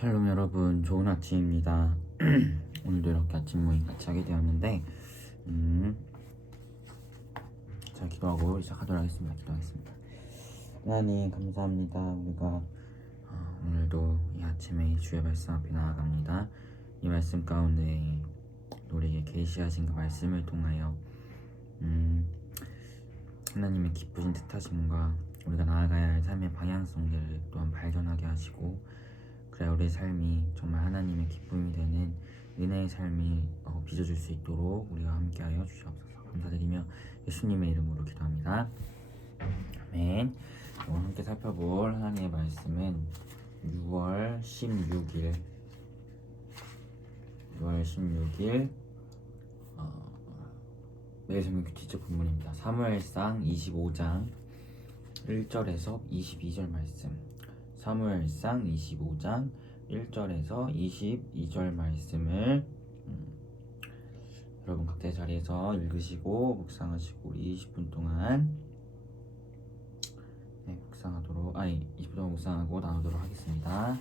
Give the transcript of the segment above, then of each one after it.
샬롬 여러분, 좋은 아침입니다. 오늘도 이렇게 아침 모임 같이 하게 되었는데 자, 기도하고 시작하도록 하겠습니다. 기도하겠습니다. 하나님 감사합니다. 우리가 오늘도 이 아침에 주의 말씀 앞에 나아갑니다. 이 말씀 가운데 우리에게 계시하신 그 말씀을 통하여 하나님의 기쁘신 뜻하심과 우리가 나아가야 할 삶의 방향성들을 또한 발견하게 하시고, 그래야 우리의 삶이 정말 하나님의 기쁨이 되는 은혜의 삶이 빚어줄 수 있도록 우리가 함께하여 주시옵소서. 감사드리며 예수님의 이름으로 기도합니다. 아멘. 오늘 함께 살펴볼 하나님의 말씀은 6월 16일 매일 성경 규칙적 본문입니다. 사무엘상 25장 1절에서 22절 말씀. 사무엘상 25장 1절에서 22절 말씀을 여러분 각자의 자리에서 읽으시고 묵상하시고 우리 20분 동안 묵상하도록 20분 동안 묵상하고 나누도록 하겠습니다.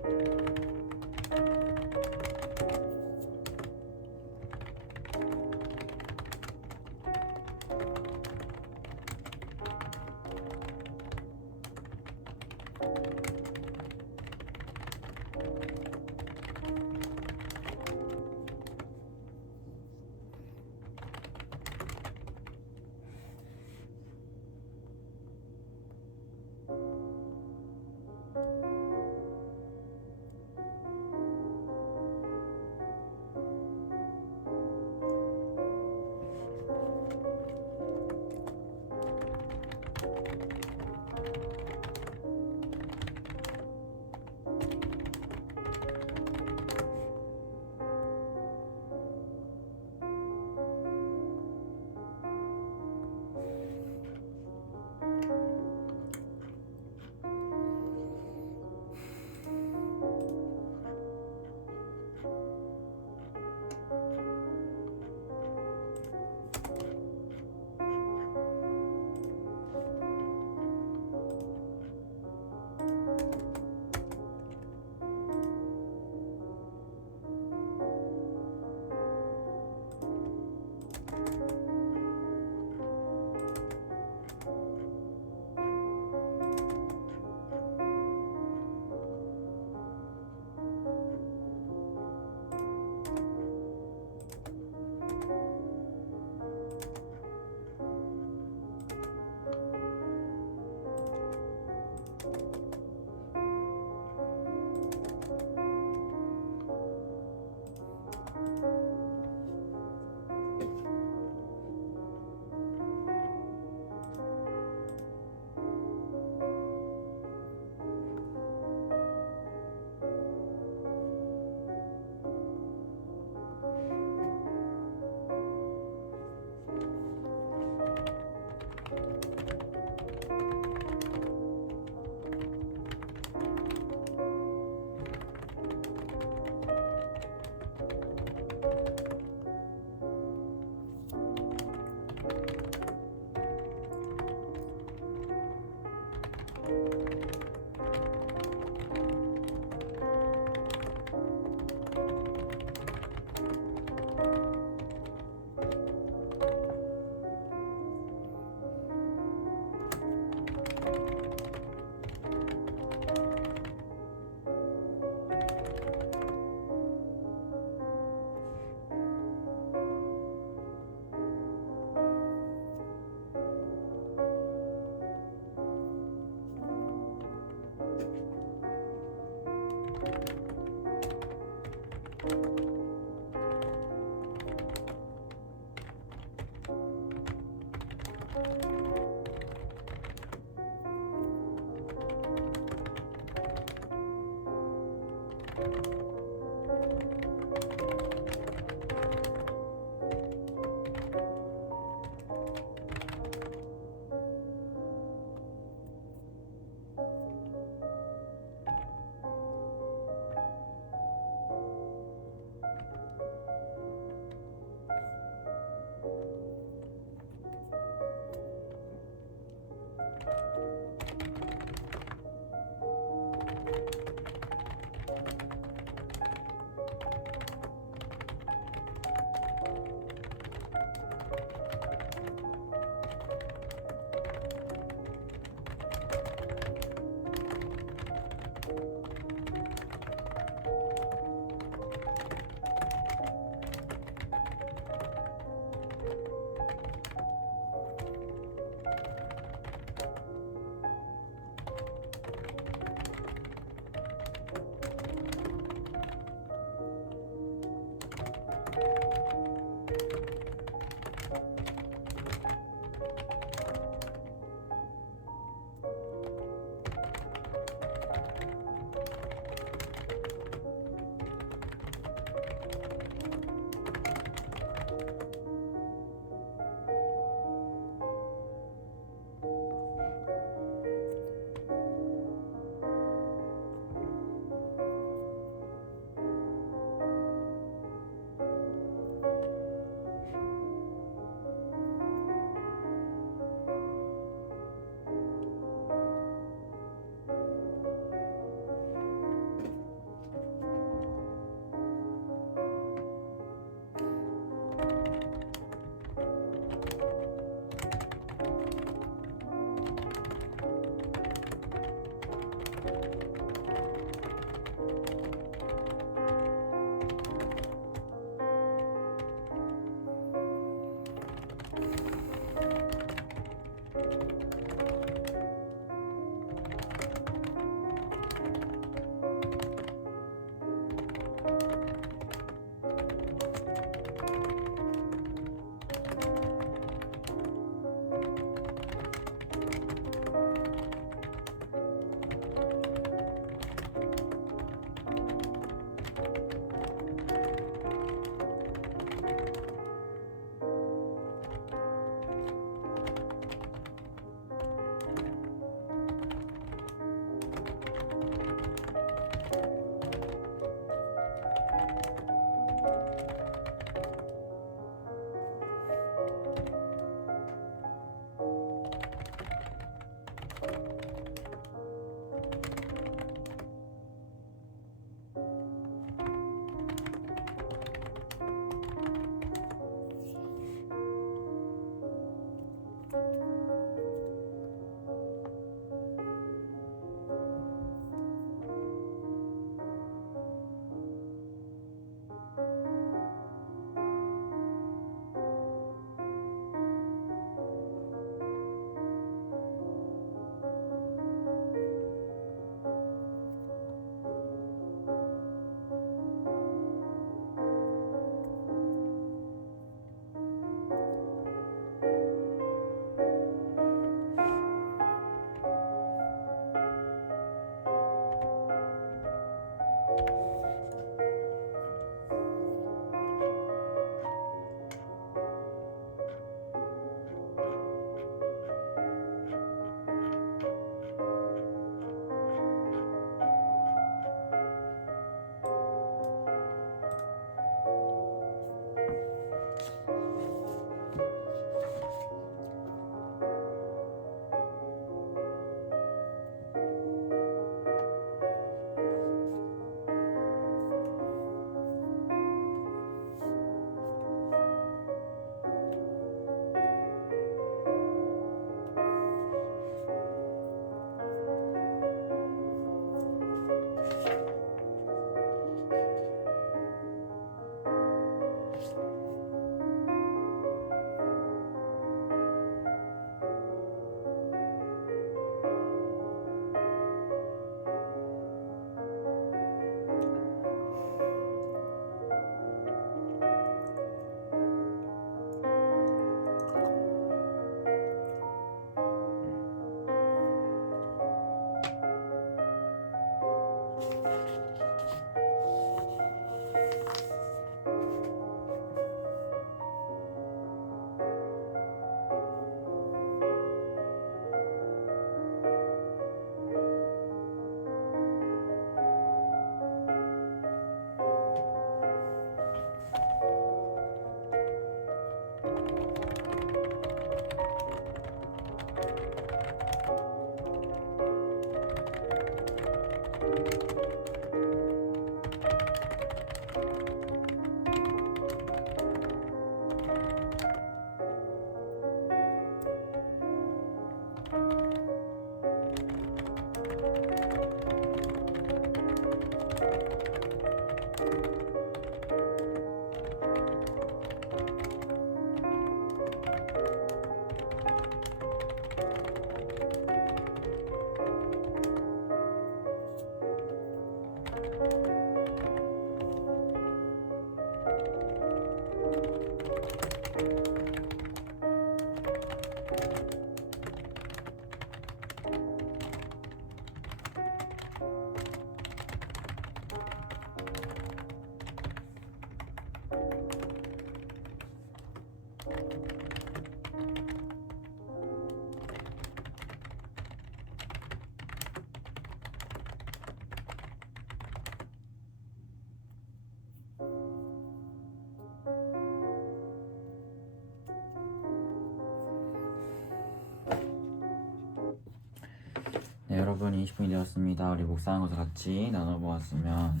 네, 여러분 20분이 되었습니다. 우리 묵상한 것을 같이 나눠보았으면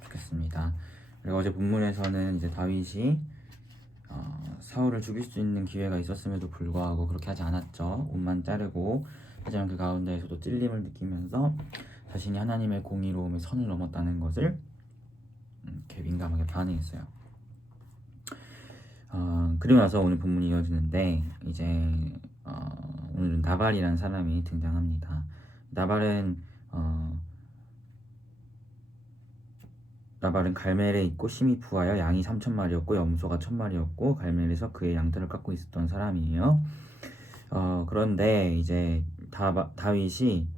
좋겠습니다. 그리고 어제 본문에서는 이제 다윗이 사울을 죽일 수 있는 기회가 있었음에도 불구하고 그렇게 하지 않았죠. 옷만 자르고, 하지만 그 가운데에서도 찔림을 느끼면서 자신이 하나님의 공의로움의 선을 넘었다는 것을 이렇게 민감하게 반응했어요. 그리고 나서 오늘 본문이 이어지는데 이제 오늘은 나발이라는 사람이 등장합니다. 나발은 갈멜에 있고 심히 부하여 양이 3,000마리였고 염소가 1,000마리였고 갈멜에서 그의 양털을 깎고 있었던 사람이에요. 그런데 이제 다윗이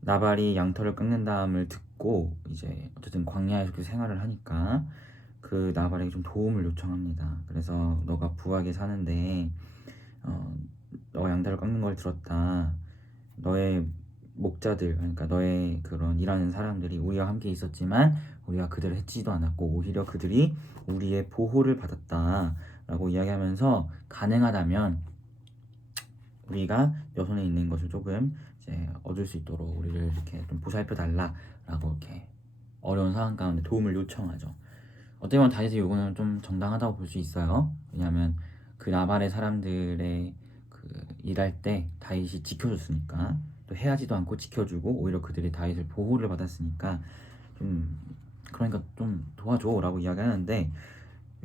나발이 양털을 깎는다음을 듣고 이제 어쨌든 광야에서 그 생활을 하니까 그 나발에게 좀 도움을 요청합니다. 그래서 너가 부하게 사는데 너가 양털을 깎는 걸 들었다. 너의 목자들, 그러니까 너의 그런 일하는 사람들이 우리와 함께 있었지만 우리가 그들을 해치지도 않았고 오히려 그들이 우리의 보호를 받았다 라고 이야기하면서 가능하다면 우리가 여손에 있는 것을 조금 이제 얻을 수 있도록 우리를 이렇게 좀 보살펴 달라 라고 이렇게 어려운 상황 가운데 도움을 요청하죠. 어떻게 보면 다윗의 요구는 좀 정당하다고 볼 수 있어요. 왜냐하면 그 나발의 사람들의 그 일할 때 다윗이 지켜줬으니까, 또 해하지도 않고 지켜주고 오히려 그들이 다윗을 보호를 받았으니까 그러니까 좀 도와줘 라고 이야기하는데,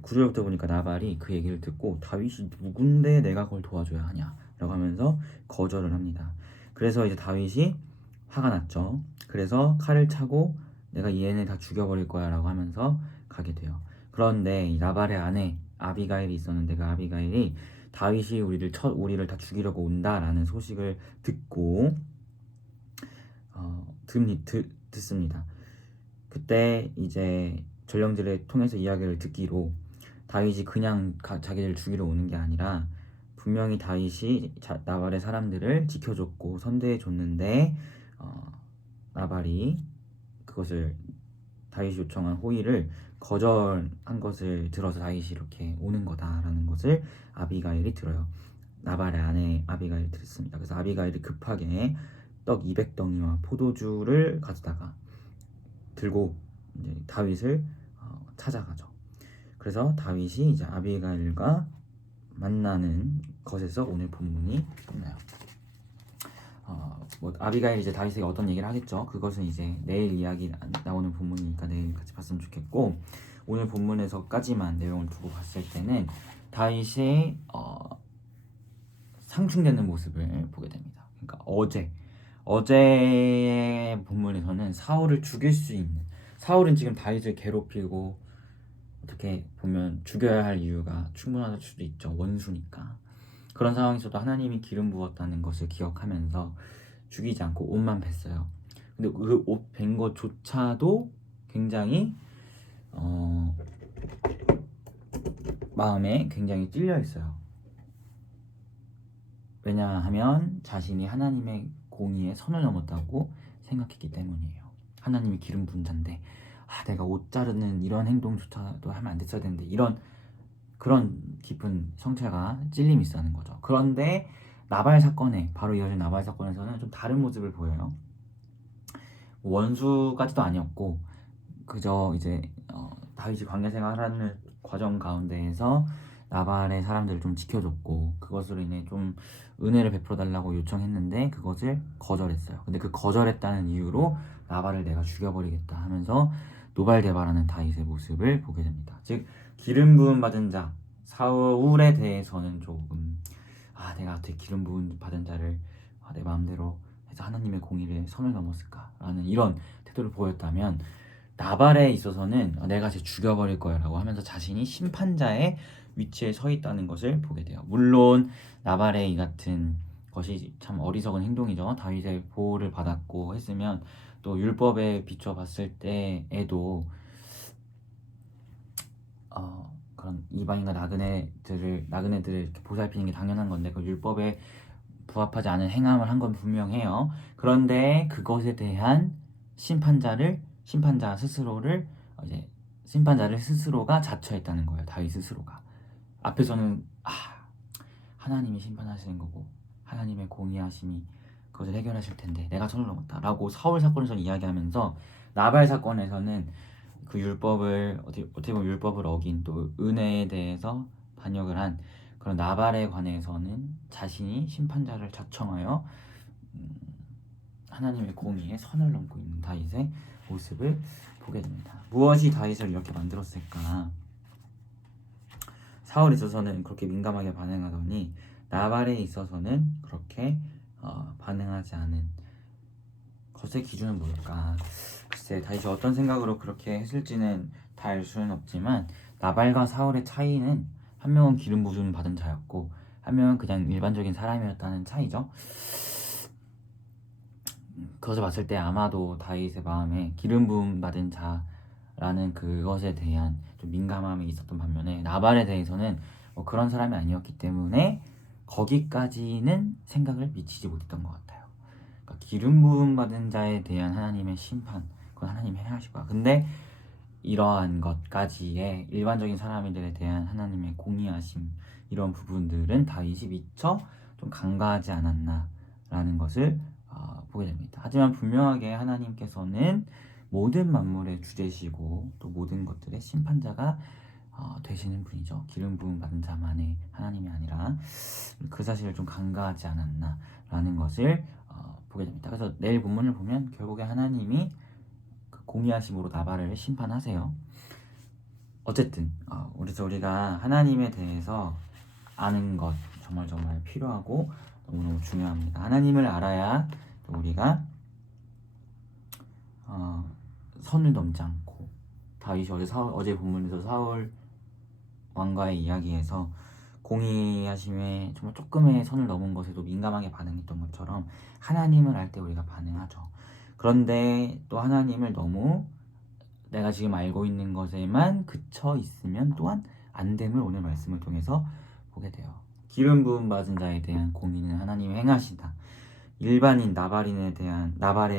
9절부터 보니까 나발이 그 얘기를 듣고 다윗이 누군데 내가 그걸 도와줘야 하냐 라고 하면서 거절을 합니다. 그래서 이제 다윗이 화가 났죠. 그래서 칼을 차고 내가 얘네 다 죽여버릴 거야 라고 하면서 가게 돼요. 그런데 이 나발의 아내 아비가일이 있었는데, 그 아비가일이 다윗이 우리를 다 죽이려고 온다라는 소식을 듣고 듣습니다. 그때 이제 전령들을 통해서 이야기를 듣기로 다윗이 그냥 자기를 죽이러 오는 게 아니라 분명히 다윗이 나발의 사람들을 지켜줬고 선대해줬는데 나발이 그것을 다윗이 요청한 호의를 거절한 것을 들어서 다윗이 이렇게 오는 거다라는 것을 아비가일이 들어요. 나발의 아내 아비가일이 들었습니다. 그래서 아비가일이 급하게 떡 200덩이와 포도주를 가져다가 들고 이제 다윗을 찾아가죠. 그래서 다윗이 이제 아비가일과 만나는 것에서 오늘 본문이 끝나요. 아비가일이 이제 다윗에게 어떤 얘기를 하겠죠. 그것은 이제 내일 이야기 나오는 본문이니까 내일 같이 봤으면 좋겠고, 오늘 본문에서까지만 내용을 두고 봤을 때는 다윗이 상충되는 모습을 보게 됩니다. 그러니까 어제의 본문에서는 사울을 죽일 수 있는, 사울은 지금 다윗을 괴롭히고 어떻게 보면 죽여야 할 이유가 충분할 수도 있죠. 원수니까. 그런 상황에서도 하나님이 기름 부었다는 것을 기억하면서 죽이지 않고 옷만 뱄어요. 근데 그 옷 벤 것조차도 굉장히 마음에 굉장히 찔려 있어요. 왜냐하면 자신이 하나님의 공의에 선을 넘었다고 생각했기 때문이에요. 하나님이 기름 부은 자인데 내가 옷 자르는 이런 행동조차도 하면 안 됐어야 되는데, 그런 깊은 성찰과 찔림이 있다는 거죠. 그런데 나발 사건에 바로 이어진 나발 사건에서는 좀 다른 모습을 보여요. 원수까지도 아니었고 그저 이제 다윗이 광야 생활하는 과정 가운데에서 나발의 사람들을 좀 지켜줬고 그것으로 인해 좀 은혜를 베풀어 달라고 요청했는데 그것을 거절했어요. 근데 그 거절했다는 이유로 나발을 내가 죽여버리겠다 하면서 노발대발하는 다윗의 모습을 보게 됩니다. 즉 기름 부음 받은 자 사울에 대해서는 조금 내가 어떻게 기름 부음 받은 자를 내 마음대로 해서 하나님의 공의를 선을 넘었을까라는 이런 태도를 보였다면, 나발에 있어서는 내가 쟤 죽여버릴 거야 라고 하면서 자신이 심판자의 위치에 서 있다는 것을 보게 돼요. 물론 나발의 이 같은 것이 참 어리석은 행동이죠. 다윗의 보호를 받았고 했으면 또 율법에 비춰 봤을 때에도 그런 그런 이방인과 나그네들을 이렇게 보살피는 게 당연한 건데 그 율법에 부합하지 않은 행함을 한 건 분명해요. 그런데 그것에 대한 심판자 스스로를 이제 심판자를 스스로가 자처했다는 거예요. 다윗 스스로가. 앞에서는 하나님이 심판하시는 거고 하나님의 공의하심이 그것을 해결하실 텐데 내가 선을 넘었다라고 사울 사건에서는 이야기하면서 나발 사건에서는 그 율법을 어떻게 보면 율법을 어긴 또 은혜에 대해서 반역을 한 그런 나발에 관해서는 자신이 심판자를 자청하여 하나님의 공의에 선을 넘고 있는 다윗의 모습을 보게 됩니다. 무엇이 다윗을 이렇게 만들었을까? 사울에 있어서는 그렇게 민감하게 반응하더니 나발에 있어서는 그렇게 반응하지 않은 것의 기준은 뭘까? 글쎄 다윗이 어떤 생각으로 그렇게 했을지는 다 알 수는 없지만 나발과 사울의 차이는 한 명은 기름 부음 받은 자였고 한 명은 그냥 일반적인 사람이었다는 차이죠. 그것을 봤을 때 아마도 다윗의 마음에 기름 부음 받은 자라는 그것에 대한 좀 민감함이 있었던 반면에 나발에 대해서는 그런 사람이 아니었기 때문에 거기까지는 생각을 미치지 못했던 것 같아요. 그러니까 기름 부음 받은 자에 대한 하나님의 심판 그건 하나님이 행하실 거야. 근데 이러한 것까지의 일반적인 사람들에 대한 하나님의 공의하심 이런 부분들은 다윗이 미처 좀 간과하지 않았나라는 것을 보게 됩니다. 하지만 분명하게 하나님께서는 모든 만물의 주제시고 또 모든 것들의 심판자가 되시는 분이죠. 기름 부음 받은 자만의 하나님이 아니라 그 사실을 좀 간과하지 않았나라는 것을 보게 됩니다. 그래서 내일 본문을 보면 결국에 하나님이 공의하심으로 나발을 심판하세요. 어쨌든 그래서 우리가 하나님에 대해서 아는 것 정말 필요하고 너무너무 중요합니다. 하나님을 알아야 우리가 선을 넘지 않고 다윗이 어제 본문에서 사울 왕과의 이야기에서 공의하심에 정말 조금의 선을 넘은 것에도 민감하게 반응했던 것처럼 하나님을 알 때 우리가 반응하죠. 그런데 또 하나님을 너무 내가 지금 알고 있는 것에만 그쳐 있으면 또한 안 됨을 오늘 말씀을 통해서 보게 돼요. 기름 부음 받은 자에 대한 공의는 하나님이 행하시다. 일반인 나발에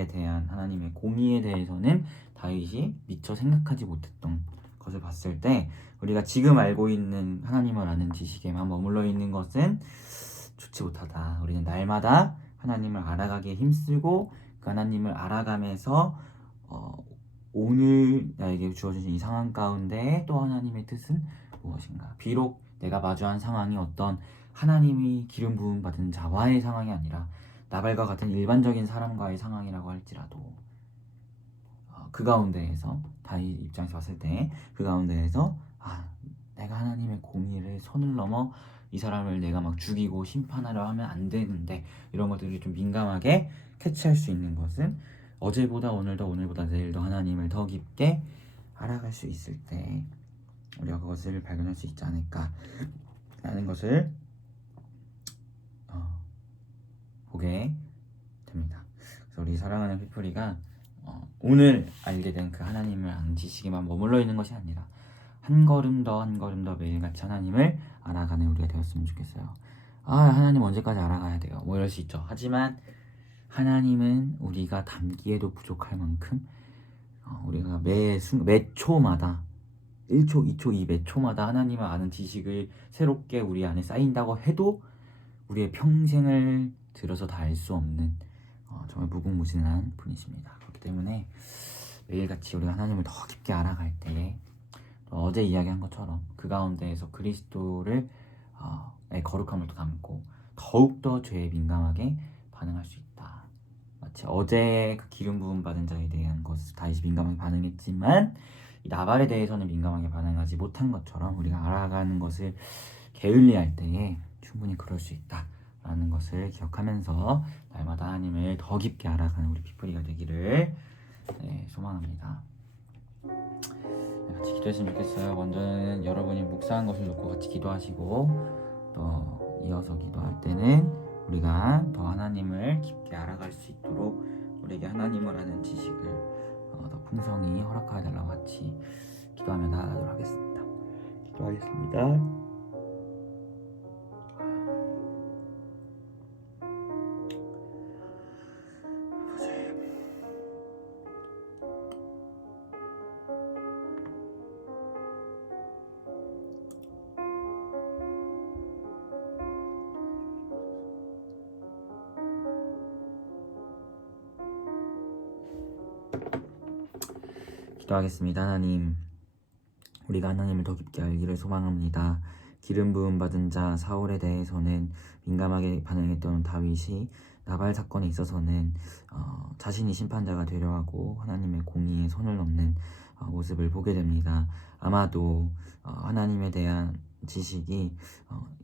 대한 하나님의 공의에 대해서는 다윗이 미처 생각하지 못했던 것을 봤을 때 우리가 지금 알고 있는 하나님을 아는 지식에만 머물러 있는 것은 좋지 못하다. 우리는 날마다 하나님을 알아가기에 힘쓰고 그 하나님을 알아가면서 오늘 나에게 주어진 이 상황 가운데 또 하나님의 뜻은 무엇인가? 비록 내가 마주한 상황이 어떤 하나님이 기름 부음 받은 자와의 상황이 아니라 나발과 같은 일반적인 사람과의 상황이라고 할지라도 그 가운데에서 다윗 입장에서 봤을 때 그 가운데에서 내가 하나님의 공의를 선을 넘어 이 사람을 내가 막 죽이고 심판하려 하면 안 되는데 이런 것들을 좀 민감하게 캐치할 수 있는 것은 어제보다 오늘보다 내일도 하나님을 더 깊게 알아갈 수 있을 때 우리가 그것을 발견할 수 있지 않을까라는 것을 보게 됩니다. 그래서 우리 사랑하는 피플이가 오늘 알게 된 그 하나님을 아는 지식에만 머물러 있는 것이 아니라 한 걸음 더 매일같이 하나님을 알아가는 우리가 되었으면 좋겠어요. 하나님 언제까지 알아가야 돼요? 이럴 수 있죠. 하지만 하나님은 우리가 담기에도 부족할 만큼 우리가 매 초마다 1초, 2초, 이 매 초마다 하나님을 아는 지식을 새롭게 우리 안에 쌓인다고 해도 우리의 평생을 들어서 다 알 수 없는 정말 무궁무진한 분이십니다. 그렇기 때문에 매일같이 우리가 하나님을 더 깊게 알아갈 때 어제 이야기한 것처럼 그 가운데에서 그리스도를 거룩함을 또 담고 더욱더 죄에 민감하게 반응할 수 있다. 마치 어제 그 기름 부음 받은 자에 대한 것을 다시 민감하게 반응했지만 이 나발에 대해서는 민감하게 반응하지 못한 것처럼 우리가 알아가는 것을 게을리할 때에 충분히 그럴 수 있다라는 것을 기억하면서 날마다 하나님을 더 깊게 알아가는 우리 피플이가 되기를 소망합니다. 같이 기도했으면 좋겠어요. 먼저는 여러분이 묵상한 것을 놓고 같이 기도하시고 또 이어서 기도할 때는 우리가 더 하나님을 깊게 알아갈 수 있도록 우리에게 하나님을 아는 지식을 더 풍성히 허락하여 달라고 같이 기도하며 나아가도록 하겠습니다. 기도하겠습니다. 기도하겠습니다. 하나님, 우리가 하나님을 더 깊게 알기를 소망합니다. 기름 부음 받은 자 사울에 대해서는 민감하게 반응했던 다윗이 나발 사건에 있어서는 자신이 심판자가 되려 하고 하나님의 공의에 손을 넣는 모습을 보게 됩니다. 아마도 하나님에 대한 지식이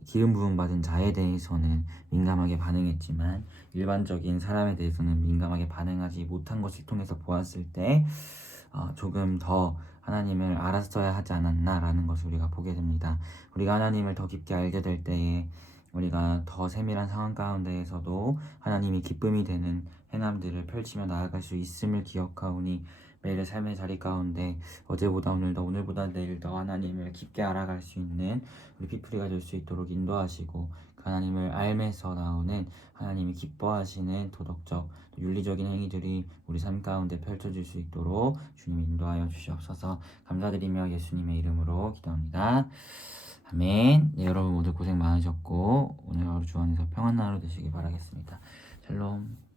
기름 부음 받은 자에 대해서는 민감하게 반응했지만 일반적인 사람에 대해서는 민감하게 반응하지 못한 것을 통해서 보았을 때 조금 더 하나님을 알았어야 하지 않았나라는 것을 우리가 보게 됩니다. 우리가 하나님을 더 깊게 알게 될 때에 우리가 더 세밀한 상황 가운데에서도 하나님이 기쁨이 되는 행함들을 펼치며 나아갈 수 있음을 기억하오니 매일의 삶의 자리 가운데 어제보다 오늘 더 오늘보다 내일 더 하나님을 깊게 알아갈 수 있는 우리 피프리가 될 수 있도록 인도하시고 그 하나님을 알면서 나오는 하나님이 기뻐하시는 도덕적 윤리적인 행위들이 우리 삶 가운데 펼쳐질 수 있도록 주님 인도하여 주시옵소서. 감사드리며 예수님의 이름으로 기도합니다. 아멘. 네, 여러분 모두 고생 많으셨고 오늘 하루 주 안에서 평안한 하루 되시기 바라겠습니다. 샬롬.